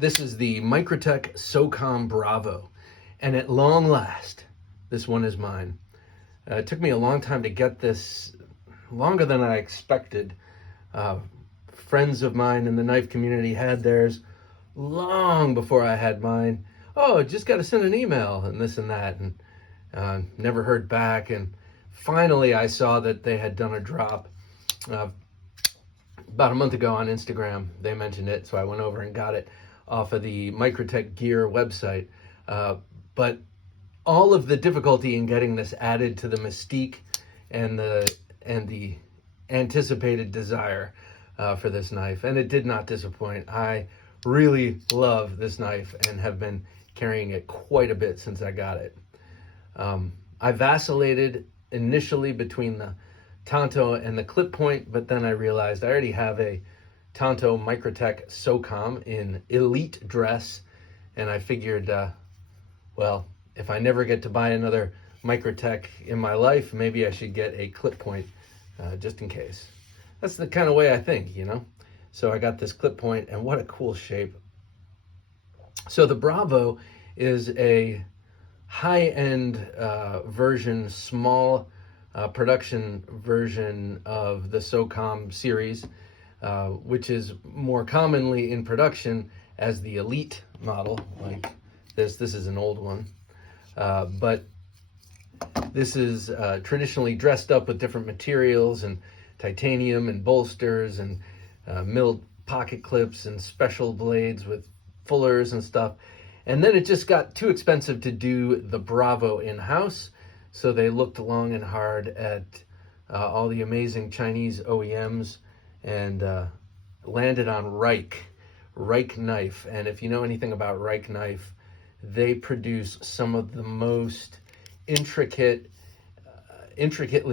This is the Microtech SOCOM Bravo, and at long last, this one is mine. It took me a long time to get this, longer than I expected. Friends of mine in the knife community had theirs long before I had mine. Oh, just got to send an email and this and that, and never heard back. And finally, I saw that they had done a drop about a month ago on Instagram. They mentioned it, so I went over and got it off of the Microtech Gear website. But all of the difficulty in getting this added to the mystique and the anticipated desire for this knife, and it did not disappoint. I really love this knife and have been carrying it quite a bit since I got it. I vacillated initially between the tanto and the clip point, but then I realized I already have a tanto Microtech SOCOM in Elite dress, and I figured, well, if I never get to buy another Microtech in my life, maybe I should get a clip point just in case. That's the kind of way I think, you know? So I got this clip point, and what a cool shape. So the Bravo is a high-end version, small production version of the SOCOM series, which is more commonly in production as the Elite model, like this. This is an old one, but this is traditionally dressed up with different materials and titanium and bolsters and milled pocket clips and special blades with fullers and stuff. And then it just got too expensive to do the Bravo in-house, so they looked long and hard at all the amazing Chinese OEMs and landed on Rike Knife. And if you know anything about Rike Knife, they produce some of the most intricately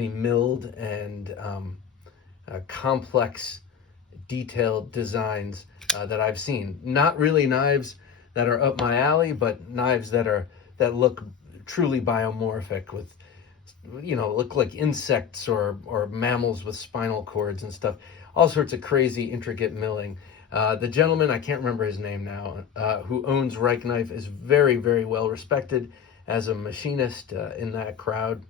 milled and complex, detailed designs that I've seen. Not really knives that are up my alley, but knives that look truly biomorphic, with, you know, look like insects or mammals with spinal cords and stuff. All sorts of crazy, intricate milling. The gentleman, I can't remember his name now, who owns Rike Knife, is very, very well respected as a machinist in that crowd.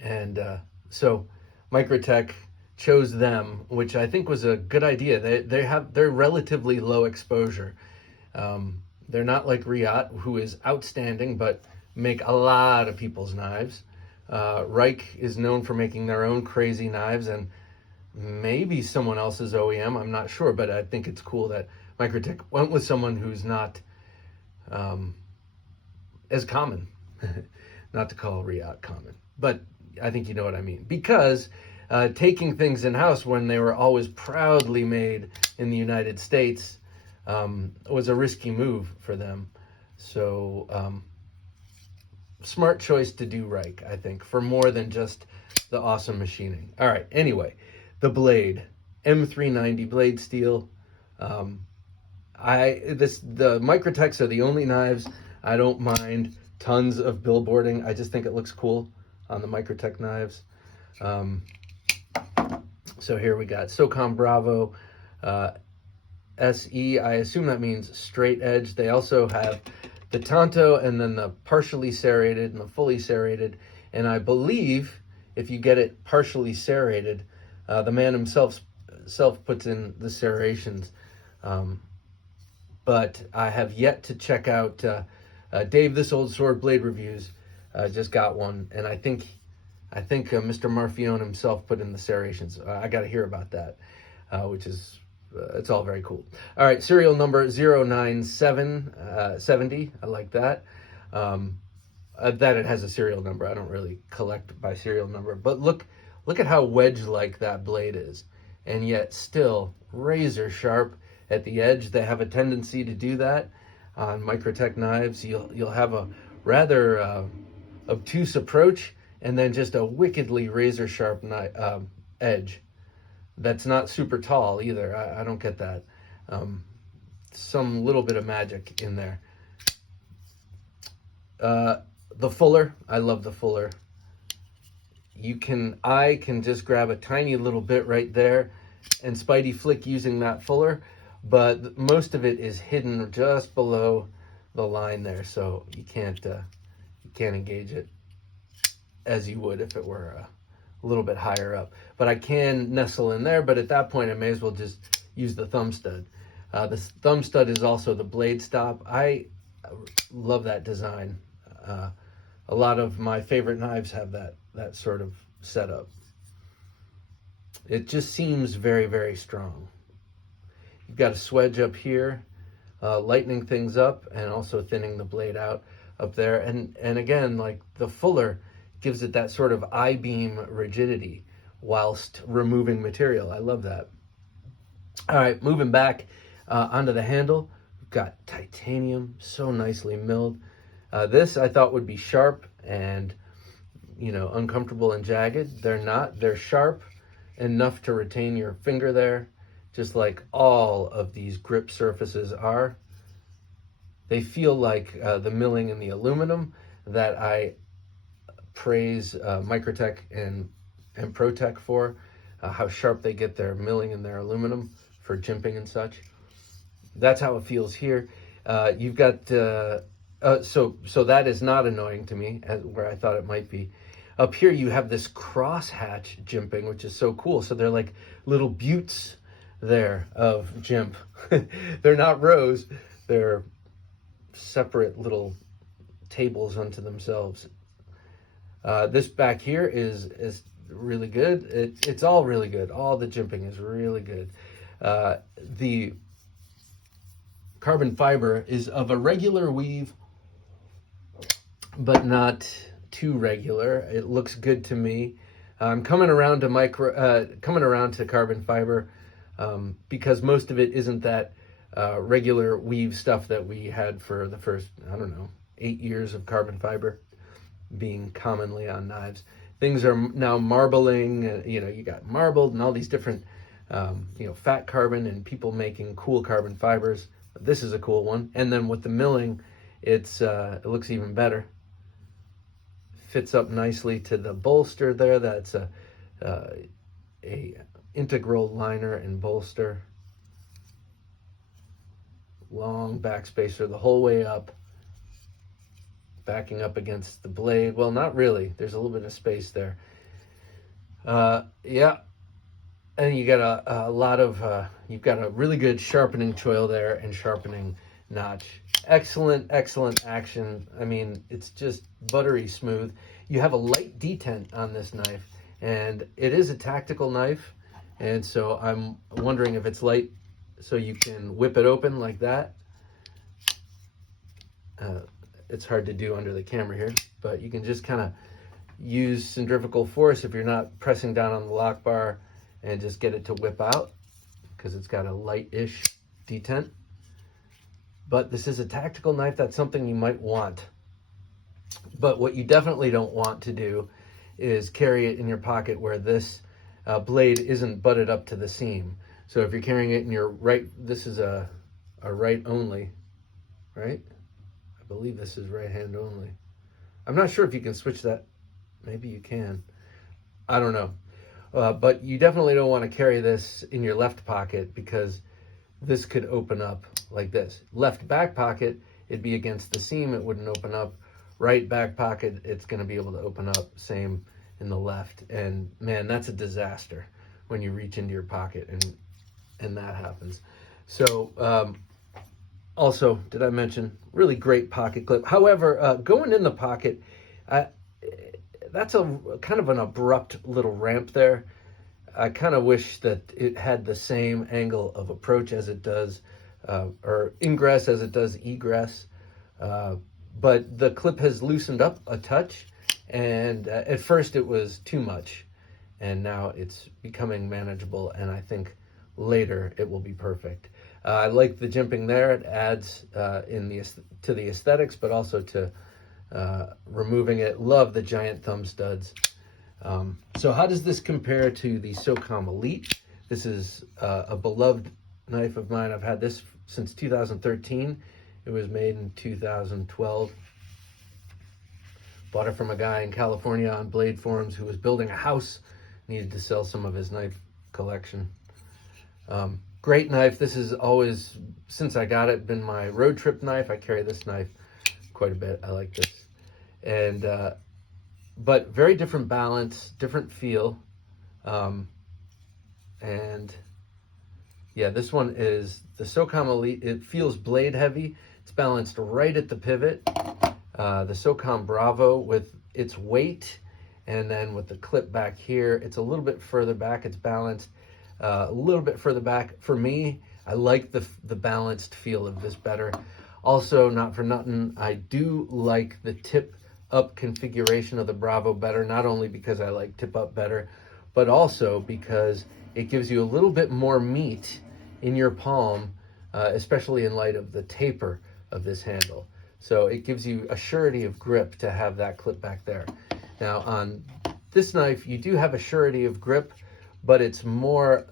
And so Microtech chose them, which I think was a good idea. They're relatively low exposure. They're not like Rike, who is outstanding, but make a lot of people's knives. Rike is known for making their own crazy knives, and maybe someone else's OEM, I'm not sure, but I think it's cool that Microtech went with someone who's not as common. Not to call Rike common, but I think you know what I mean. Because taking things in-house when they were always proudly made in the United States was a risky move for them. So smart choice to do Rike, I think, for more than just the awesome machining. All right, anyway, the blade, M390 blade steel. The Microtechs are the only knives I don't mind tons of billboarding. I just think it looks cool on the Microtech knives. So here we got SOCOM Bravo SE. I assume that means straight edge. They also have the tanto and then the partially serrated and the fully serrated. And I believe if you get it partially serrated, the man himself puts in the serrations. But I have yet to check out Dave This Old Sword Blade Reviews. Just got one, and I think Mr. Marfione himself put in the serrations. I got to hear about that, which is it's all very cool. All right, serial number 09770. I like that. That it has a serial number. I don't really collect by serial number, but look at how wedge-like that blade is, and yet still razor sharp at the edge. They have a tendency to do that on Microtech knives. You'll have a rather obtuse approach, and then just a wickedly razor sharp edge that's not super tall either. I don't get that. Some little bit of magic in there. The fuller, I love the fuller. I can just grab a tiny little bit right there and Spidey flick using that fuller, but most of it is hidden just below the line there, so you can't engage it as you would if it were a little bit higher up. But I can nestle in there, but at that point I may as well just use the thumb stud. The thumb stud is also the blade stop. I love that design. A lot of my favorite knives have that sort of setup. It just seems very, very strong. You've got a swedge up here, lightening things up and also thinning the blade out up there. And again, like the fuller gives it that sort of I-beam rigidity whilst removing material. I love that. All right, moving back onto the handle, we've got titanium, so nicely milled. This I thought would be sharp and, you know, uncomfortable and jagged. They're not. They're sharp enough to retain your finger there, just like all of these grip surfaces are. They feel like the milling in the aluminum that I praise Microtech and ProTech for, how sharp they get their milling in their aluminum for jimping and such. That's how it feels here. You've got, so that is not annoying to me, where I thought it might be. Up here you have this cross-hatch jimping, which is so cool. So they're like little buttes there of jimp. They're not rows, they're separate little tables unto themselves. This back here is really good. It's all really good. All the jimping is really good. The carbon fiber is of a regular weave, but not too regular. It looks good to me. I'm coming around to carbon fiber because most of it isn't that regular weave stuff that we had for the first, I don't know, 8 years of carbon fiber being commonly on knives. Things are now marbling, you know, you got marbled and all these different, you know, fat carbon and people making cool carbon fibers. But this is a cool one. And then with the milling, it looks even better. Fits up nicely to the bolster there. That's a integral liner and bolster. Long back spacer the whole way up, backing up against the blade. Well, not really. There's a little bit of space there. Yeah, and you got a lot of you've got a really good sharpening choil there and sharpening notch. Excellent action. I mean, it's just buttery smooth. You have a light detent on this knife, and it is a tactical knife, and so I'm wondering if it's light so you can whip it open like that. It's hard to do under the camera here, but you can just kind of use centrifugal force if you're not pressing down on the lock bar and just get it to whip out because it's got a light-ish detent. But this is a tactical knife. That's something you might want. But what you definitely don't want to do is carry it in your pocket where this blade isn't butted up to the seam. So if you're carrying it in your right, this is a right only, right? I believe this is right hand only. I'm not sure if you can switch that. Maybe you can. I don't know. But you definitely don't want to carry this in your left pocket because this could open up like this. Left back pocket, it'd be against the seam, it wouldn't open up. Right back pocket, it's going to be able to open up. Same in the left. And man, that's a disaster when you reach into your pocket and that happens. So also, did I mention, really great pocket clip. However, going in the pocket, that's a kind of an abrupt little ramp there. I kind of wish that it had the same angle of approach as it does, or ingress as it does egress. But the clip has loosened up a touch, and at first it was too much, and now it's becoming manageable, and I think later it will be perfect. I like the jimping there. It adds to the aesthetics, but also to removing it. Love the giant thumb studs. So how does this compare to the SOCOM Elite? This is a beloved knife of mine. I've had this since 2013. It was made in 2012. Bought it from a guy in California on Blade Forums who was building a house, needed to sell some of his knife collection. Great knife. This is always, since I got it, been my road trip knife. I carry this knife quite a bit. I like this. And, but very different balance, different feel. And yeah, this one is the SOCOM Elite. It feels blade heavy. It's balanced right at the pivot. The SOCOM Bravo with its weight, and then with the clip back here, it's a little bit further back. It's balanced a little bit further back. For me, I like the balanced feel of this better. Also, not for nothing, I do like the tip up configuration of the Bravo better, not only because I like tip up better, but also because it gives you a little bit more meat in your palm, especially in light of the taper of this handle. So it gives you a surety of grip to have that clip back there. Now on this knife, you do have a surety of grip, but it's more,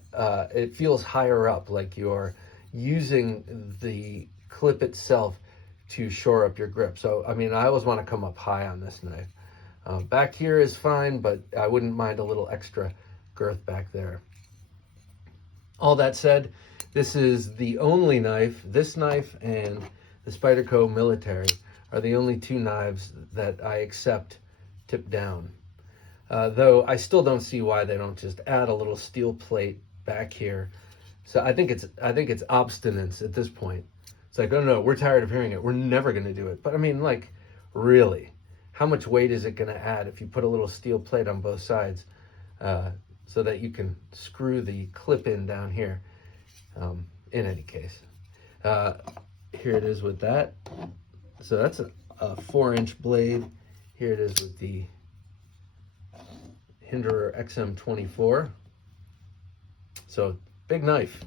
it feels higher up, like you're using the clip itself to shore up your grip. So, I mean, I always want to come up high on this knife. Back here is fine, but I wouldn't mind a little extra girth back there. All that said, this is the only knife, this knife and the Spyderco Military are the only two knives that I accept tip down. Though I still don't see why they don't just add a little steel plate back here. So I think it's obstinance at this point. It's like, oh no, we're tired of hearing it. We're never going to do it. But I mean, like, really, how much weight is it going to add if you put a little steel plate on both sides so that you can screw the clip in down here? In any case, here it is with that. So that's a 4-inch blade. Here it is with the Hinderer XM24. So big knife.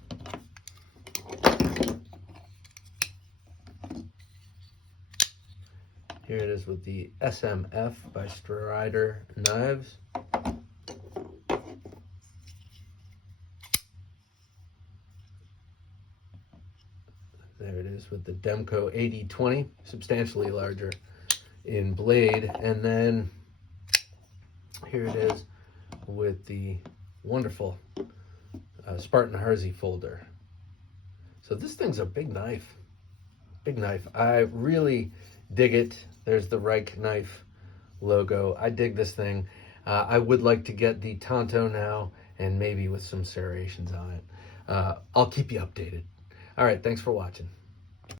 Here it is with the SMF by Strider Knives. There it is with the Demco 8020, substantially larger in blade. And then here it is with the wonderful Spartan Harsey folder. So this thing's a big knife. Big knife. I really dig it. There's the Rike Knife logo. I dig this thing. I would like to get the Tanto now, and maybe with some serrations on it. I'll keep you updated. All right, thanks for watching.